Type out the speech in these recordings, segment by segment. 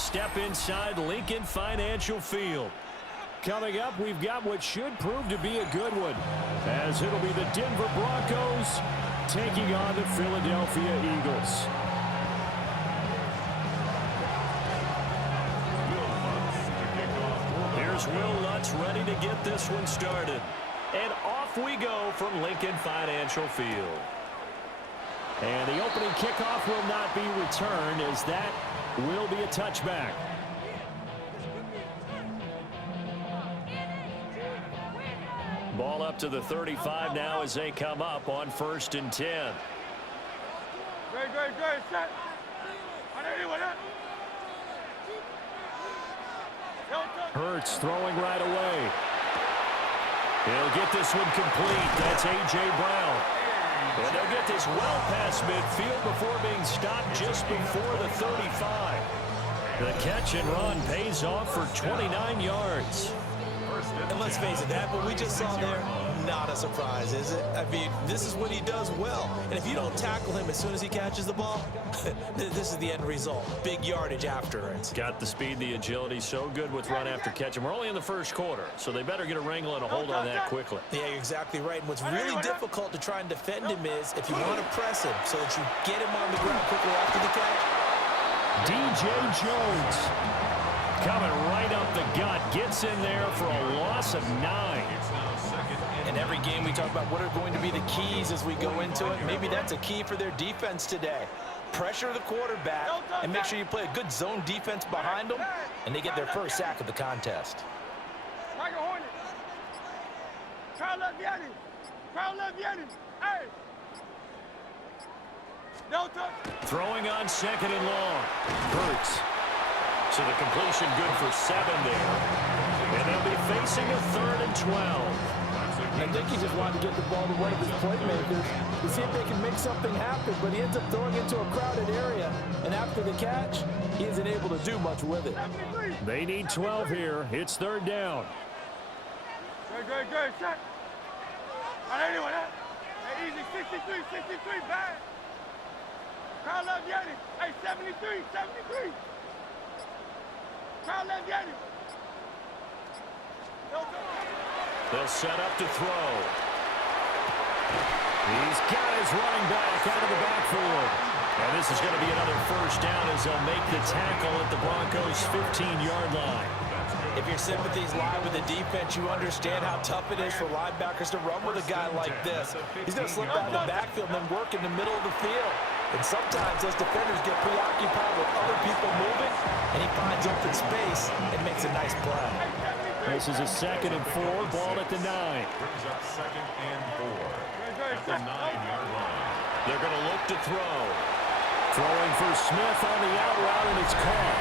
step inside Lincoln Financial Field. Coming up, we've got what should prove to be a good one, as it'll be the Denver Broncos taking on the Philadelphia Eagles. Here's Will Lutz ready to get this one started. And off we go from Lincoln Financial Field. And the opening kickoff will not be returned, as that will be a touchback. Ball up to the 35 now as they come up on 1st and 10. Great, set. Hurts throwing right away. He'll get this one complete. That's A.J. Brown. And they'll get this well past midfield before being stopped just before the 35. The catch and run pays off for 29 yards. And let's face it, that what we just saw there, not a surprise, is it? I mean, this is what he does well. And if you don't tackle him as soon as he catches the ball, this is the end result. Big yardage afterwards. Got the speed, the agility, so good with run after catch. And we're only in the first quarter, so they better get a wrangle and a hold on that quickly. Yeah, you're exactly right. And what's really difficult to try and defend him is if you want to press him so that you get him on the ground quickly after the catch. D.J. Jones coming right up the gut, gets in there for a loss of 9. In every game we talk about what are going to be the keys as we go into it. Maybe that's a key for their defense today. Pressure the quarterback and make sure you play a good zone defense behind them, and they get their first sack of the contest. Throwing on 2nd and long. Hurts. So the completion good for 7 there. And they'll be facing a 3rd and 12. I think he just wanted to get the ball to one of his playmakers to see if they can make something happen, but he ends up throwing into a crowded area, and after the catch, he isn't able to do much with it. They need 12 here. It's 3rd down. Good, set. Anyone, hey, easy, 63, bad. Crowd love Yanni. Hey, 73. Crowd love Yanni. They'll set up to throw. He's got his running back out of the backfield. And this is going to be another 1st down as they'll make the tackle at the Broncos' 15-yard line. If your sympathies lie with the defense, you understand how tough it is for linebackers to run with a guy like this. He's going to slip out of the backfield and then work in the middle of the field. And sometimes those defenders get preoccupied with other people moving, and he finds open space and makes a nice play. This is a 2nd and 4, ball at the 9. Brings up 2nd and 4 at the 9-yard line. They're going to look to throw. Throwing for Smith on the out route, and it's caught.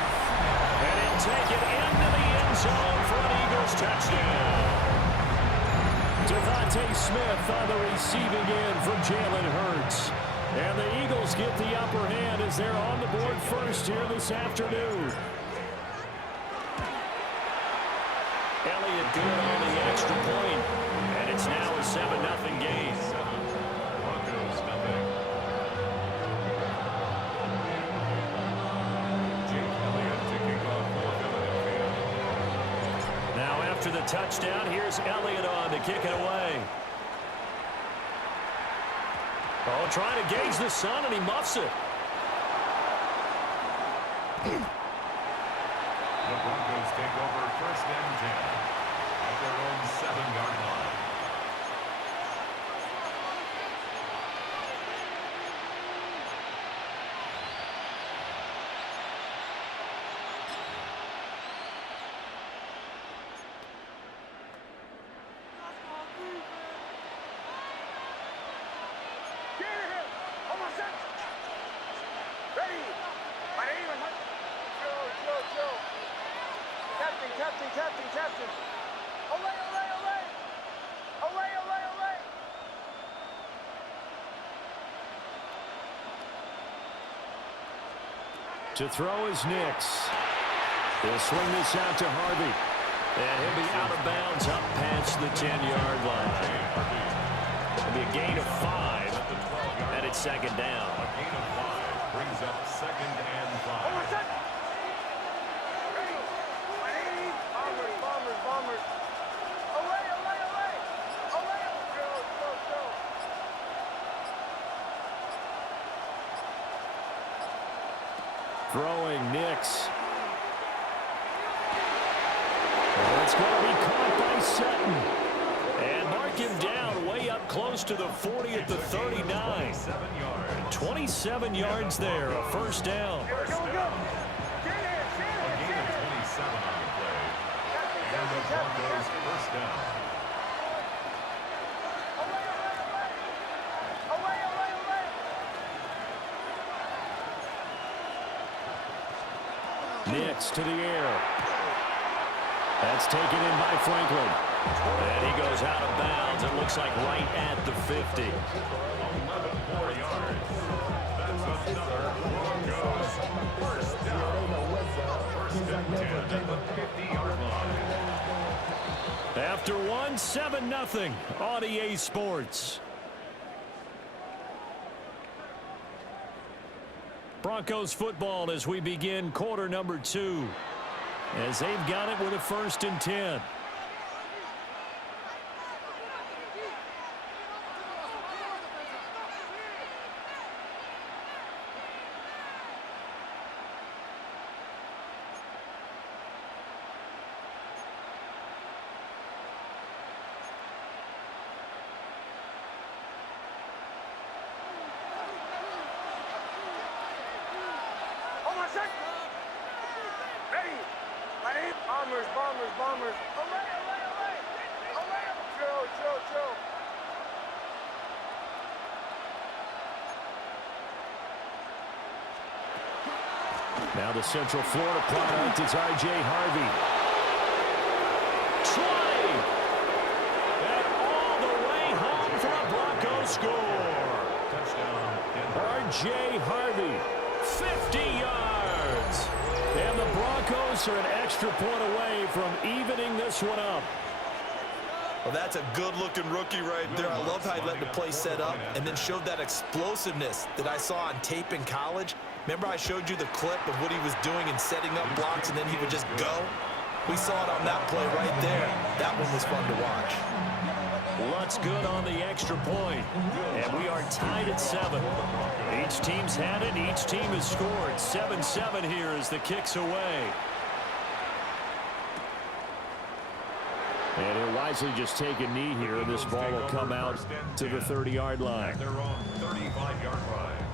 And he'll take it into the end zone for an Eagles touchdown. Devontae Smith on the receiving end from Jalen Hurts. And the Eagles get the upper hand as they're on the board first here this afternoon. Elliott good on the extra point, and it's now a 7-0 game. Broncos nothing. Jake Elliott to kick off for Philadelphia. Now after the touchdown, here's Elliott on to kick it away. Oh, trying to gauge the sun, and he muffs it. The Broncos take over 1st and 10 at their own 7-yard line. Captain. Olay. To throw is Nix. He'll swing this out to Harvey. And he'll be out of bounds up past the 10-yard line. It'll be a gain of 5, and it's 2nd down. A gain of 5 brings up 2nd and 5. Throwing Nix. And it's going to be caught by Sutton. And mark him down way up close to the 40 at the 39. 27 yards there, a first down. A gain of 27 on the play. And the Broncos first down. Nix to the air. That's taken in by Franklin. And he goes out of bounds. It looks like right at the 50. 11 more yards. That's another Broncos first down. First and 10 at the 50-yard line. After one, 7-0 on EA Sports. Broncos football as we begin quarter number 2. As they've got it with a 1st and 10. Bombers. Away. Chill. Now the Central Florida product is R.J. Harvey. 20! And all the way home for a Broncos score. Touchdown. R.J. Harvey, 50 yards. And the Broncos are an extra point away from evening this one up. Well, that's a good-looking rookie right there. I love how he let the play set up and then showed that explosiveness that I saw on tape in college. Remember I showed you the clip of what he was doing and setting up blocks, and then he would just go? We saw it on that play right there. That one was fun to watch. Lutz good on the extra point. And we are tied at 7. Each team's had it. Each team has scored. 7-7 here as the kick's away. And he'll wisely just take a knee here, and this ball will come out to the 30-yard line. Their own 35-yard line.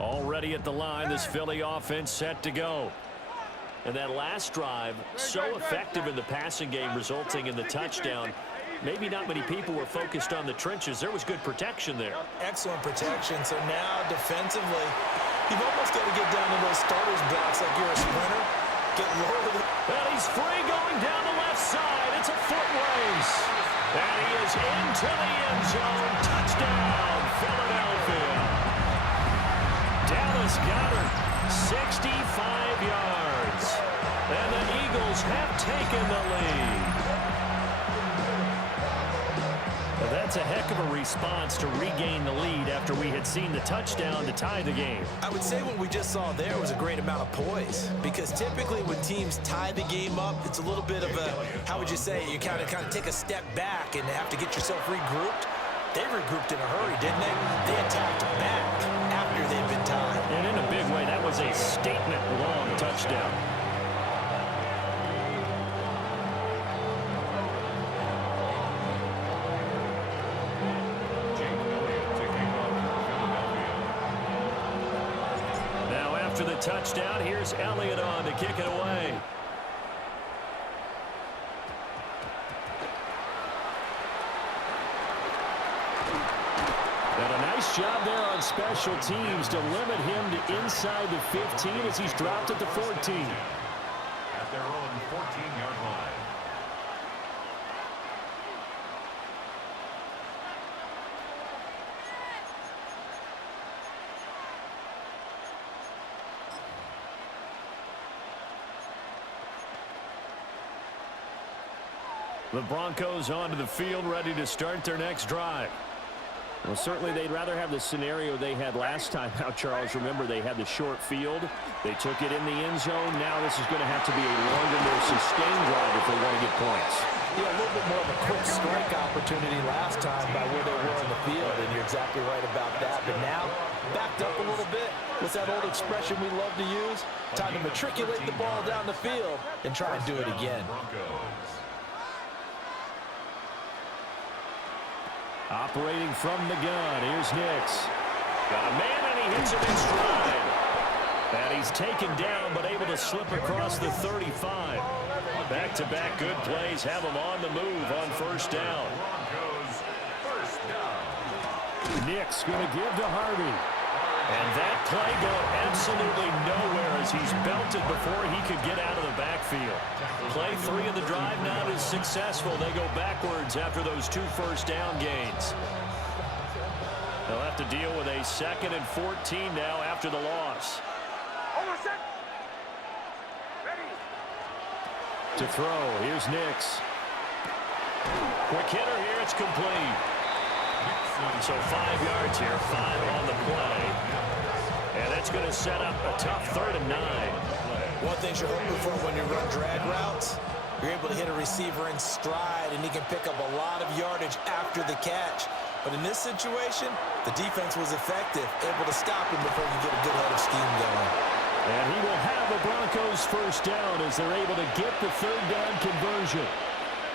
Already at the line, this Philly offense set to go. And that last drive, so effective in the passing game, resulting in the touchdown. Maybe not many people were focused on the trenches. There was good protection there. Excellent protection. So now defensively, you've almost got to get down to those starters blocks like you're a sprinter. Get low to the... And he's free going down the left side. It's a foot race. And he is into the end zone. Touchdown, Philadelphia. Dallas Goedert, 65 yards. And the Eagles have taken the lead. Well, that's a heck of a response to regain the lead after we had seen the touchdown to tie the game. I would say what we just saw there was a great amount of poise, because typically when teams tie the game up, it's a little bit of a, how would you say, you kind of take a step back and have to get yourself regrouped. They regrouped in a hurry, didn't they? They attacked back after they'd been tied. And in a big way, that was a statement-long touchdown. Now after the touchdown, here's Elliott on to kick it away. And a nice job there on special teams to limit him to inside the 15 as he's dropped at the 14. At their own 14-yard line. The Broncos onto the field, ready to start their next drive. Well, certainly they'd rather have the scenario they had last time out, Charles. Remember, they had the short field. They took it in the end zone. Now this is going to have to be a longer, more sustained drive if they want to get points. Yeah, a little bit more of a quick strike opportunity last time by where they were on the field, and you're exactly right about that. But now, backed up a little bit. What's that old expression we love to use? Time to matriculate the ball down the field and try and do it again. Operating from the gun, here's Nix. Got a man, and he hits him in stride. And he's taken down, but able to slip across the 35. Back-to-back good plays have him on the move on first down. Nix going to give to Harvey. And that play going absolutely nowhere as he's belted before he could get out of the backfield. Play 3 of the drive not as successful. They go backwards after those 2 first down gains. They'll have to deal with a 2nd and 14 now after the loss. To throw, here's Nix. Quick hitter here, it's complete. So 5 yards here, 5 on the play. And that's going to set up a tough 3rd and 9. One thing you're hoping for when you run drag routes, you're able to hit a receiver in stride, and he can pick up a lot of yardage after the catch. But in this situation, the defense was effective, able to stop him before he could get a good head of steam going. And he will have the Broncos first down as they're able to get the 3rd down conversion.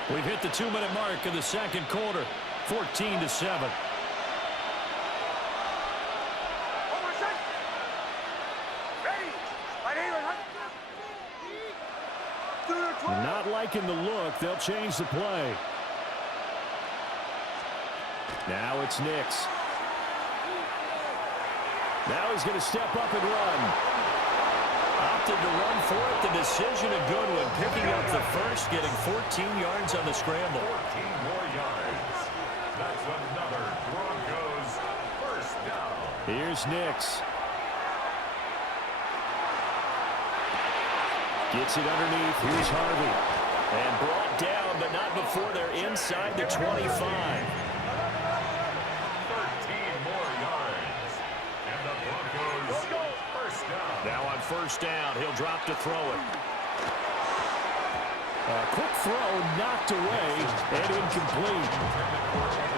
We've hit the 2-minute mark of the 2nd quarter, 14-7. Not liking the look. They'll change the play. Now it's Nix. Now he's going to step up and run. Opted to run for it. The decision a good one. Picking up the first, getting 14 yards on the scramble. 14 more yards. That's another Broncos first down. Here's Nix. Gets it underneath. Here's Harvey. And brought down, but not before they're inside the 25. 13 more yards. And the Broncos first down. Now on first down, he'll drop to throw it. A quick throw knocked away and incomplete.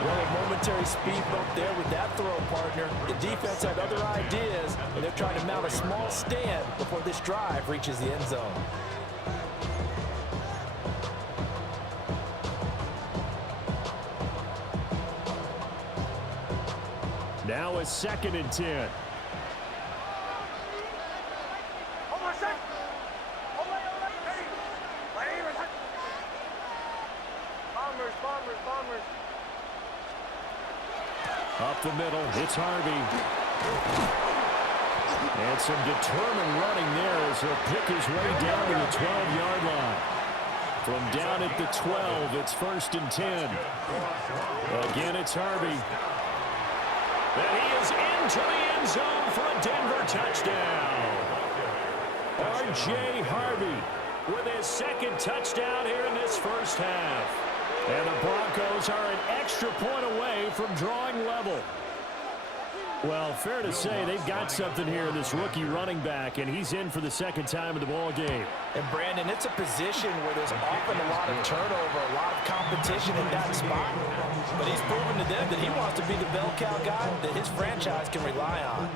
Well, a momentary speed bump there with that throw, partner. The defense had other ideas, and they're trying to mount a small stand before this drive reaches the end zone. Now a 2nd and 10. Up the middle, it's Harvey. And some determined running there as he'll pick his way down to the 12-yard line. From down at the 12, it's 1st and 10. Again, it's Harvey. And he is into the end zone for a Denver touchdown. R.J. Harvey with his 2nd touchdown here in this first half. And the Broncos are an extra point away from drawing level. Well, fair to say they've got something here in this rookie running back, and he's in for the 2nd time of the ball game. And Brandon, it's a position where there's often a lot of turnover, a lot of competition in that spot. But he's proven to them that he wants to be the bell cow guy that his franchise can rely on.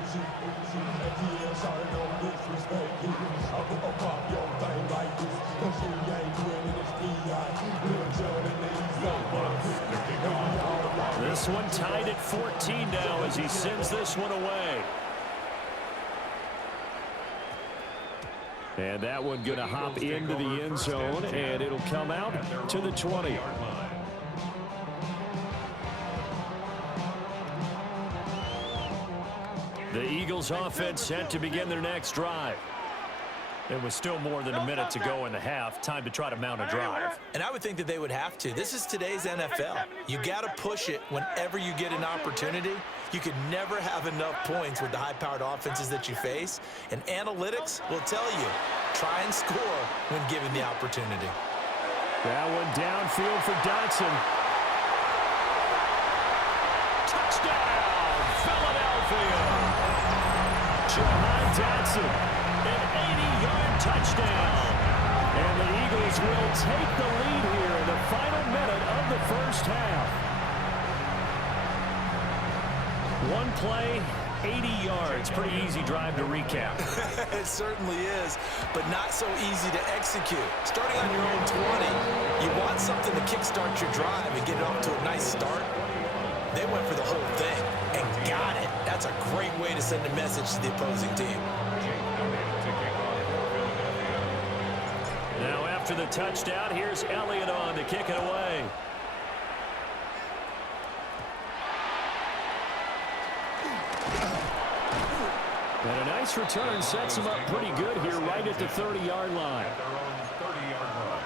This one tied at 14 now as he sends this one away. And that one going to hop into the end zone, and it'll come out to the 20. The Eagles offense set to begin their next drive. There was still more than a minute to go in the half. Time to try to mount a drive. And I would think that they would have to. This is today's NFL. You got to push it whenever you get an opportunity. You could never have enough points with the high-powered offenses that you face. And analytics will tell you, try and score when given the opportunity. That one downfield for Dotson. Touchdown, Philadelphia. Jahan Dotson. An 80-yard touchdown. And the Eagles will take the lead here in the final minute of the first half. One play, 80 yards. Pretty easy drive to recap. It certainly is, but not so easy to execute. Starting on your own 20, you want something to kickstart your drive and get it off to a nice start. They went for the whole thing and got it. That's a great way to send a message to the opposing team. Now after the touchdown, here's Elliott on to kick it away. And a nice return sets him up pretty good here right at the 30-yard line. At their own 30-yard line.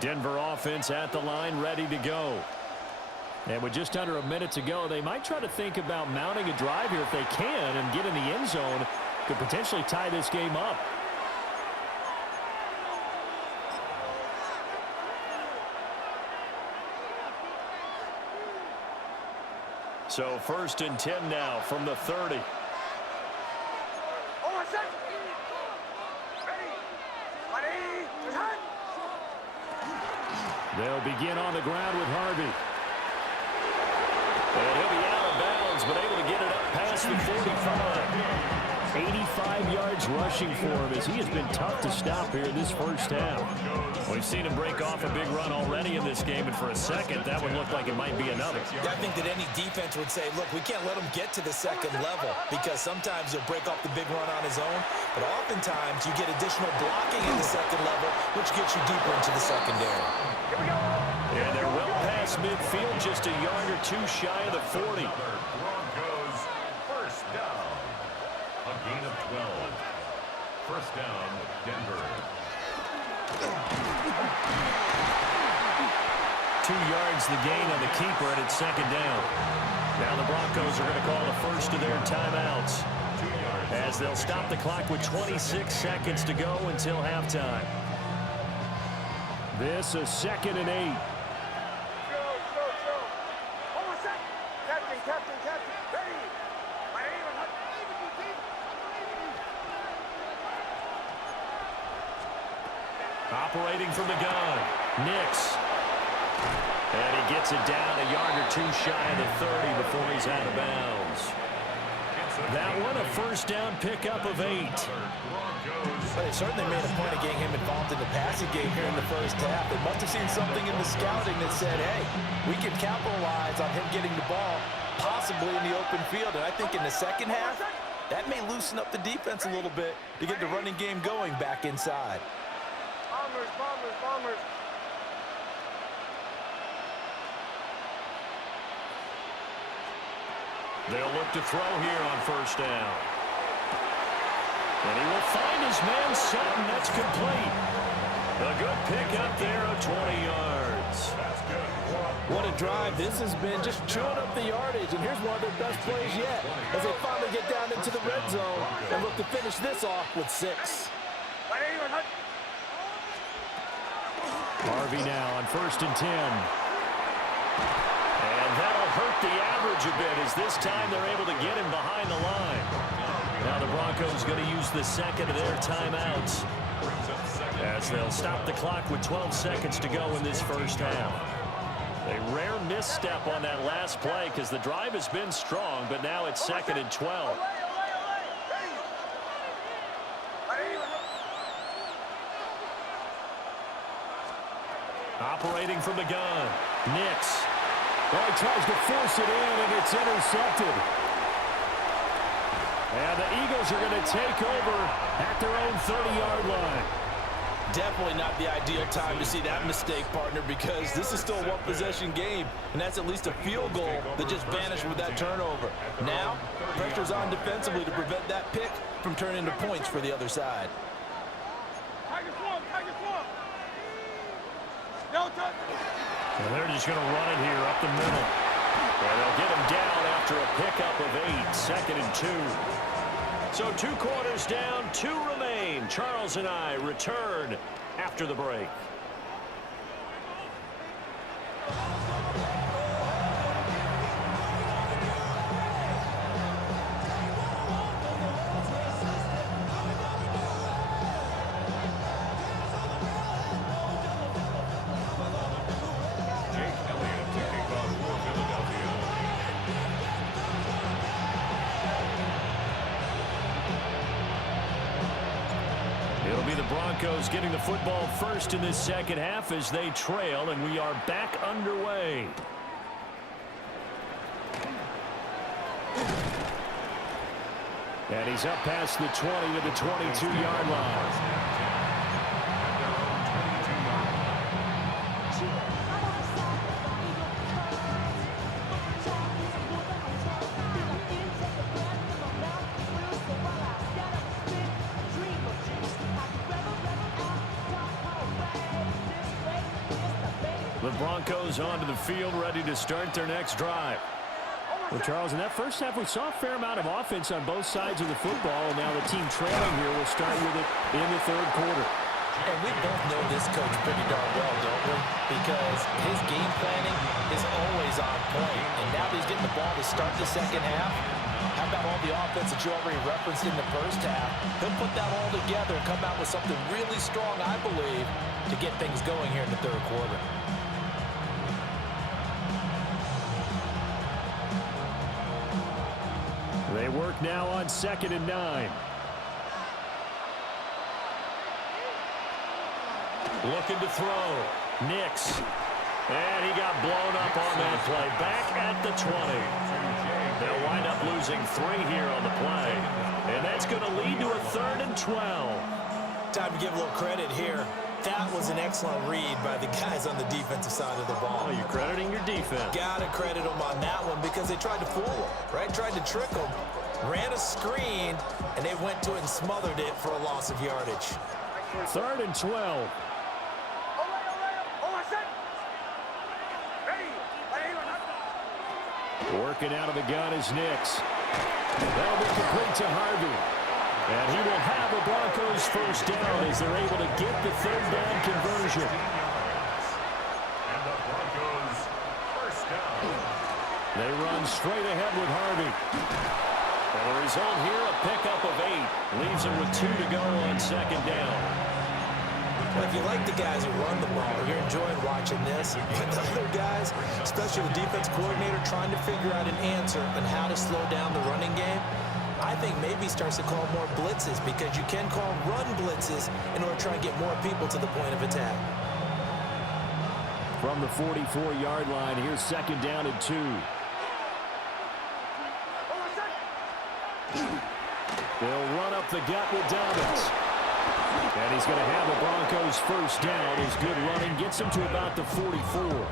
Denver offense at the line, ready to go. And with just under a minute to go, they might try to think about mounting a drive here if they can and get in the end zone. Could potentially tie this game up. So 1st and 10 now from the 30. They'll begin on the ground with Harvey. And he'll be out of bounds, but able to get it up past the 45. 85 yards rushing for him as he has been tough to stop here in this first half. We've seen him break off a big run already in this game, and for a second, that would look like it might be another. Yeah, I think that any defense would say, look, we can't let him get to the second level because sometimes he'll break off the big run on his own, but oftentimes you get additional blocking in the second level, which gets you deeper into the secondary. And they're well past midfield, just a yard or two shy of the 40. Broncos first down. A gain of 12. First down, Denver. 2 yards the gain on the keeper, and it's second down. Now the Broncos are going to call the first of their timeouts as they'll stop the clock with 26 seconds to go until halftime. This is 2nd and 8. Operating from the gun, Nix. And he gets it down a yard or two shy of the 30 before he's out of bounds. That one a first down pickup of 8. But they certainly made a point of getting him involved in the passing game here in the first half. They must have seen something in the scouting that said, hey, we can capitalize on him getting the ball, possibly in the open field. And I think in the second half, that may loosen up the defense a little bit to get the running game going back inside. Bombers, bombers, bombers. They'll look to throw here on first down. And he will find his man Sutton. That's complete. A good pickup there of 20 yards. What a drive this has been, just chewing up the yardage. And here's one of their best plays yet as they finally get down into the red zone and look to finish this off with 6. Harvey now on 1st and 10. And that'll hurt the average a bit as this time they're able to get him behind the line. Now the Broncos going to use the second of their timeouts as they'll stop the clock with 12 seconds to go in this first half. A rare misstep on that last play because the drive has been strong, but now it's 2nd and 12. Operating from the gun, Nix. Well, he tries to force it in, and it's intercepted. And the Eagles are going to take over at their own 30-yard line. Definitely not the ideal time to see that mistake, partner, because this is still a one-possession game, and that's at least a field goal that just vanished with that turnover. Now, pressure's on defensively to prevent that pick from turning into points for the other side. Tiger swamp, Tiger swamp. No touch. And they're just going to run it here up the middle. And they'll get him down after a pickup of 8, 2nd and 2. So 2 quarters down, 2 remain. Charles and I return after the break. It'll be the Broncos getting the football first in this second half as they trail, and we are back underway. And he's up past the 20 to the 22-yard line. The Broncos onto the field, ready to start their next drive. Well, Charles, in that first half, we saw a fair amount of offense on both sides of the football, and now the team trailing here will start with it in the third quarter. And we both know this coach pretty darn well, don't we? Because his game planning is always on point. And now that he's getting the ball to start the second half, how about all the offense that you already referenced in the first half? He'll put that all together and come out with something really strong, I believe, to get things going here in the third quarter. They work now on 2nd and 9. Looking to throw. Nix. And he got blown up on that play. Back at the 20. They'll wind up losing 3 here on the play. And that's going to lead to a 3rd and 12. Time to give a little credit here. That was an excellent read by the guys on the defensive side of the ball. Oh, you're crediting your defense. Got to credit them on that one because they tried to fool them, right? Tried to trick them, ran a screen, and they went to it and smothered it for a loss of yardage. 3rd and 12. Working out of the gun is Nix. That'll be complete to Harvey. And he will have the Broncos first down as they're able to get the 3rd down conversion. And the Broncos first down. They run straight ahead with Harvey. And the result here, a pickup of 8. Leaves them with 2 to go on 2nd down. Well, if you like the guys who run the ball, you're enjoying watching this. But the other guys, especially the defense coordinator, trying to figure out an answer on how to slow down the running game, I think maybe he starts to call more blitzes because you can call run blitzes in order to try and get more people to the point of attack. From the 44-yard line, here's 2nd down and 2. They'll run up the gut with Dobbins. And he's going to have the Broncos first down. His good running gets him to about the 44.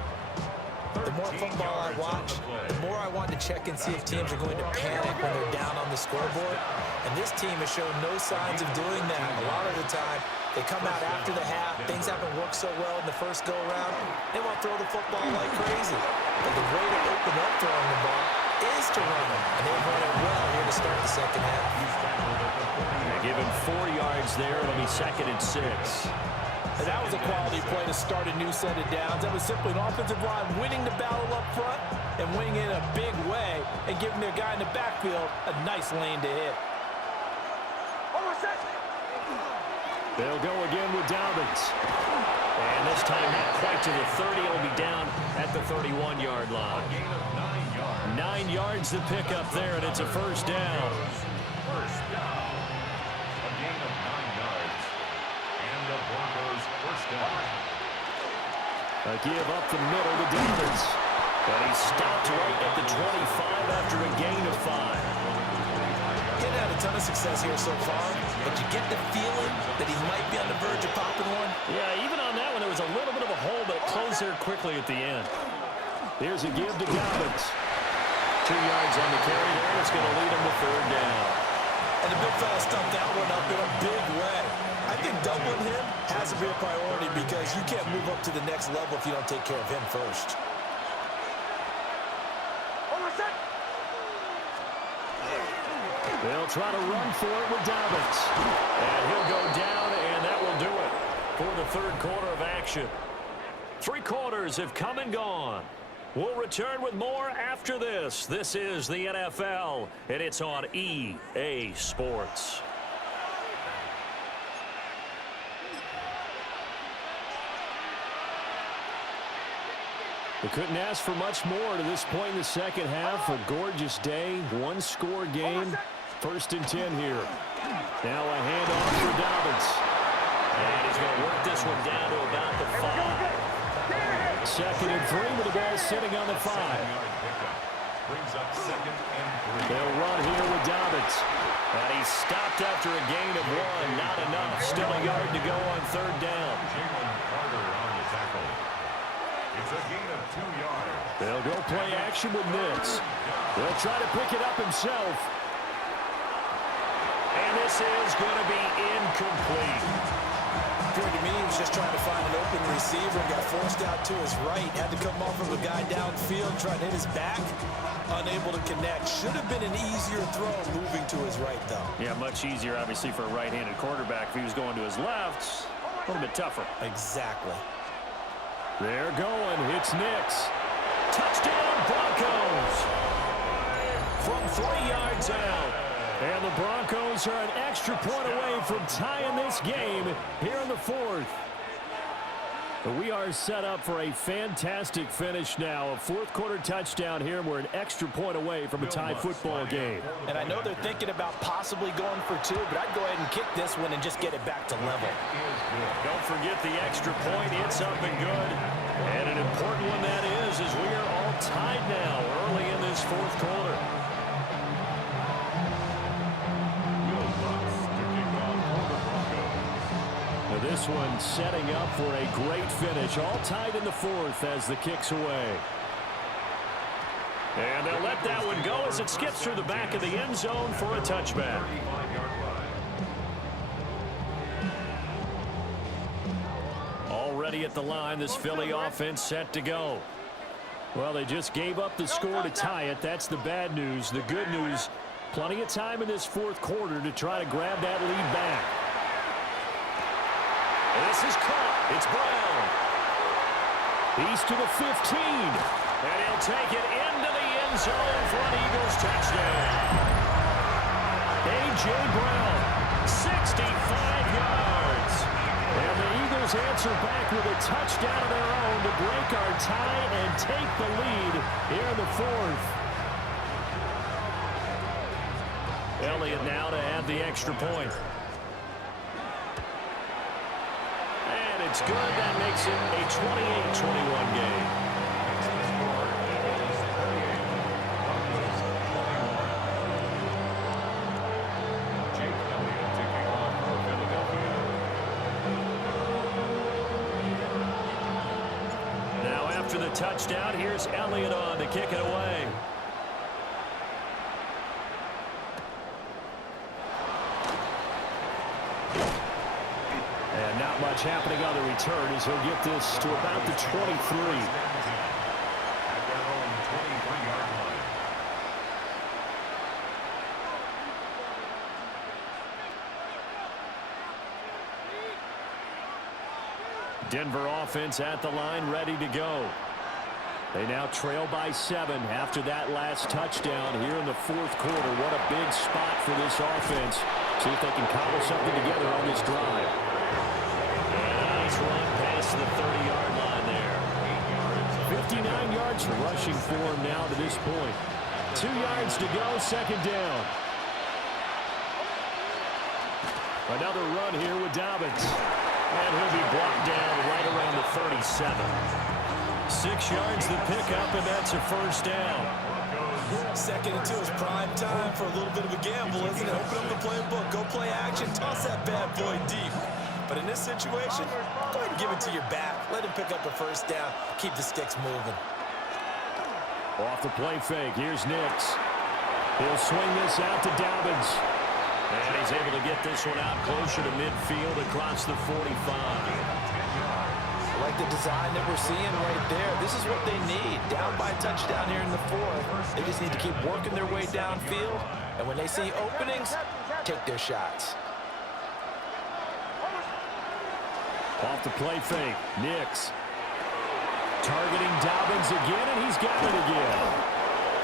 The more football I watch, the more I want to check and see if teams are going to panic when they're down on the scoreboard. And this team has shown no signs of doing that. A lot of the time, they come out after the half. Things haven't worked so well in the first go-around. They want to throw the football like crazy. But the way to open up throwing the ball is to run it. And they've run it well here to start the second half. They give him 4 yards there. It'll be 2nd and 6. And that was a quality play to start a new set of downs. That was simply an offensive line winning the battle up front and winning in a big way and giving their guy in the backfield a nice lane to hit. They'll go again with Dobbins. And this time not quite to the 30. It'll be down at the 31-yard line. A gain of 9 yards. 9 yards to pick up there, and it's a first down. First down. A gain of 9 yards. And the Broncos first down. A give up the middle to Dobbins. But he stopped right at the 25 after a gain of 5. Didn't have a ton of success here so far, but you get the feeling that he might be on the verge of popping one. Yeah, even on that one, there was a little bit of a hole, but it closed there quickly at the end. Here's a give to Dobbins. 2 yards on the carry there. It's going to lead him to 3rd down. And the big fella stuffed that one up in a big way. I think doubling him has to be a priority because you can't move up to the next level if you don't take care of him first. They'll try to run for it with Dobbins. And he'll go down, and that will do it for the third quarter of action. 3 quarters have come and gone. We'll return with more after this. This is the NFL, and it's on EA Sports. We couldn't ask for much more to this point in the second half. A gorgeous day, 1-score game. 1st and 10 here. Now a handoff for Dobbins. And he's going to work this one down to about the 5. 2nd and 3 with the ball sitting on the 5. Brings up 2nd and 3. They'll run here with Dobbins. And he's stopped after a gain of 1. Not enough. Still a yard to go on 3rd down. Jalen Carter on the tackle. It's a gain of 2 yards. They'll go play action with Nix. They'll try to pick it up himself. And this is going to be incomplete. Appeared to me he was just trying to find an open receiver and got forced out to his right. Had to come off of a guy downfield, trying to hit his back. Unable to connect. Should have been an easier throw moving to his right, though. Yeah, much easier, obviously, for a right-handed quarterback. If he was going to his left, a little bit tougher. Exactly. They're going. It's Nix. Touchdown, Broncos! From 3 yards out. And the Broncos are an extra point away from tying this game here in the 4th. But we are set up for a fantastic finish now. A 4th quarter touchdown here, and we're an extra point away from a tie football game. And I know they're thinking about possibly going for 2, but I'd go ahead and kick this one and just get it back to level. Don't forget the extra point. It's up and good. And an important one that is, as we are all tied now early in this 4th quarter. This one setting up for a great finish. All tied in the 4th as the kick's away. And they'll let that one go as it skips through the back of the end zone for a touchback. Already at the line, this Philly offense set to go. Well, they just gave up the score to tie it. That's the bad news. The good news, plenty of time in this 4th quarter to try to grab that lead back. This is caught. It's Brown. He's to the 15. And he'll take it into the end zone for an Eagles touchdown. A.J. Brown, 65 yards. And the Eagles answer back with a touchdown of their own to break our tie and take the lead here in the 4th. Elliott now to add the extra point. It's good. That makes it a 28-21 game. Now after the touchdown, here's Elliott on to kick it away. Not much happening on the return as he'll get this to about the 23. Denver offense at the line, ready to go. They now trail by 7 after that last touchdown here in the 4th quarter. What a big spot for this offense. See if they can cobble something together on this drive. Nice run past the 30-yard line there. 59 yards rushing for him now to this point. 2 yards to go, 2nd down. Another run here with Dobbins. And he'll be brought down right around the 37. 6 yards the pickup, and that's a 1st down. 2nd and 2 is prime time for a little bit of a gamble, isn't it? Open up the playbook, go play action, toss that bad boy deep. But in this situation, go ahead and give it to your back. Let him pick up a 1st down. Keep the sticks moving. Off the play fake, here's Nix. He'll swing this out to Dobbins. And he's able to get this one out closer to midfield across the 45. I like the design that we're seeing right there. This is what they need. Down by a touchdown here in the fourth. They just need to keep working their way downfield. And when they see openings, take their shots. Off the play fake. Nix. Targeting Dobbins again, and he's got it again.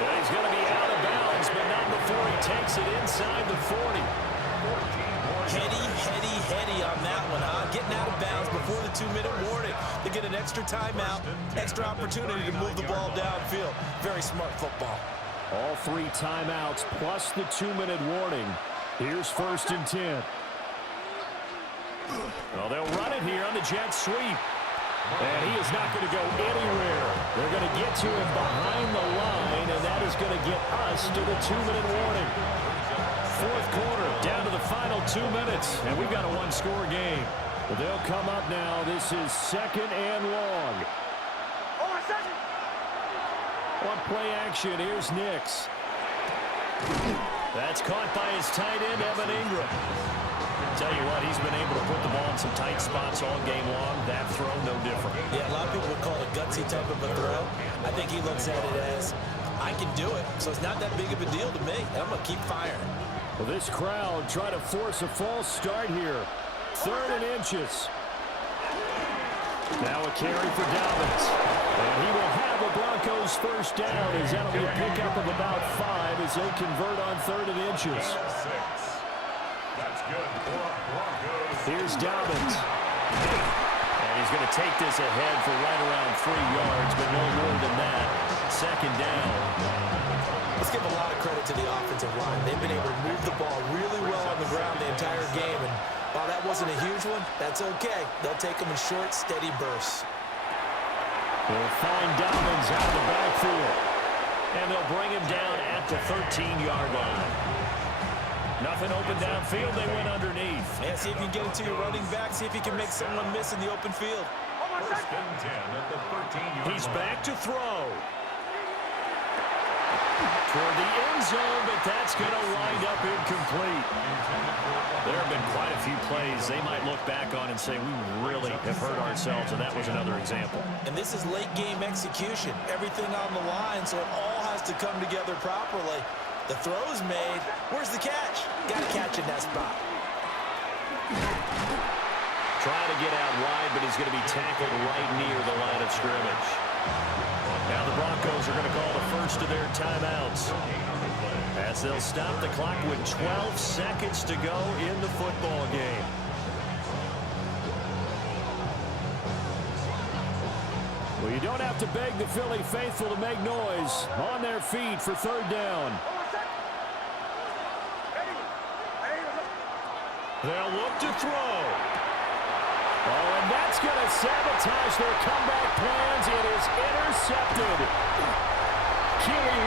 Yeah, he's going to be out of bounds, but not before he takes it inside the 40. Heady on that one, huh? Getting out of bounds before the 2-minute warning. They get an extra timeout, extra opportunity to move the ball downfield. Very smart football. All 3 timeouts plus the 2-minute warning. Here's 1st and 10. Well, they'll run it here on the jet sweep. And he is not going to go anywhere. They're going to get to him behind the line, and that is going to get us to the 2-minute warning. 4th quarter, down to the final 2 minutes, and we've got a 1-score game. But they'll come up now. This is 2nd and long. On play action, here's Nix. That's caught by his tight end, Evan Ingram. Tell you what, he's been able to put the ball in some tight spots all game long. That throw, no different. Yeah, a lot of people would call it a gutsy type of a throw. I think he looks at it as, I can do it, so it's not that big of a deal to me. I'm going to keep firing. Well, this crowd trying to force a false start here. 3rd and inches. Now a carry for Dobbins. And he will have a Broncos 1st down as that'll be a pickup of about 5 as they convert on 3rd and inches. That's good for Broncos. Here's Dobbins. And he's going to take this ahead for right around 3 yards, but no more than that. 2nd down. Let's give a lot of credit to the offensive line. They've been able to move the ball really well on the ground the entire game. And while that wasn't a huge one, that's okay. They'll take them in short, steady bursts. They'll find Dobbins out of the backfield. And they'll bring him down at the 13-yard line. Nothing open downfield. They went underneath. Yeah, see if you can get it to your running back. See if you can make someone miss in the open field. 1st and 10 at the 13-yard line. He's back to throw. Toward the end zone, but that's going to wind up incomplete. There have been quite a few plays they might look back on and say, we really have hurt ourselves, and that was another example. And this is late game execution. Everything on the line, so it all has to come together properly. The throw's made. Where's the catch? Got to catch in that spot. Trying to get out wide, but he's going to be tackled right near the line of scrimmage. Now the Broncos are going to call the first of their timeouts, as they'll stop the clock with 12 seconds to go in the football game. Well, you don't have to beg the Philly faithful to make noise. On their feet for 3rd down. They'll look to throw. Oh, and that's going to sabotage their comeback plans. It is intercepted. Keely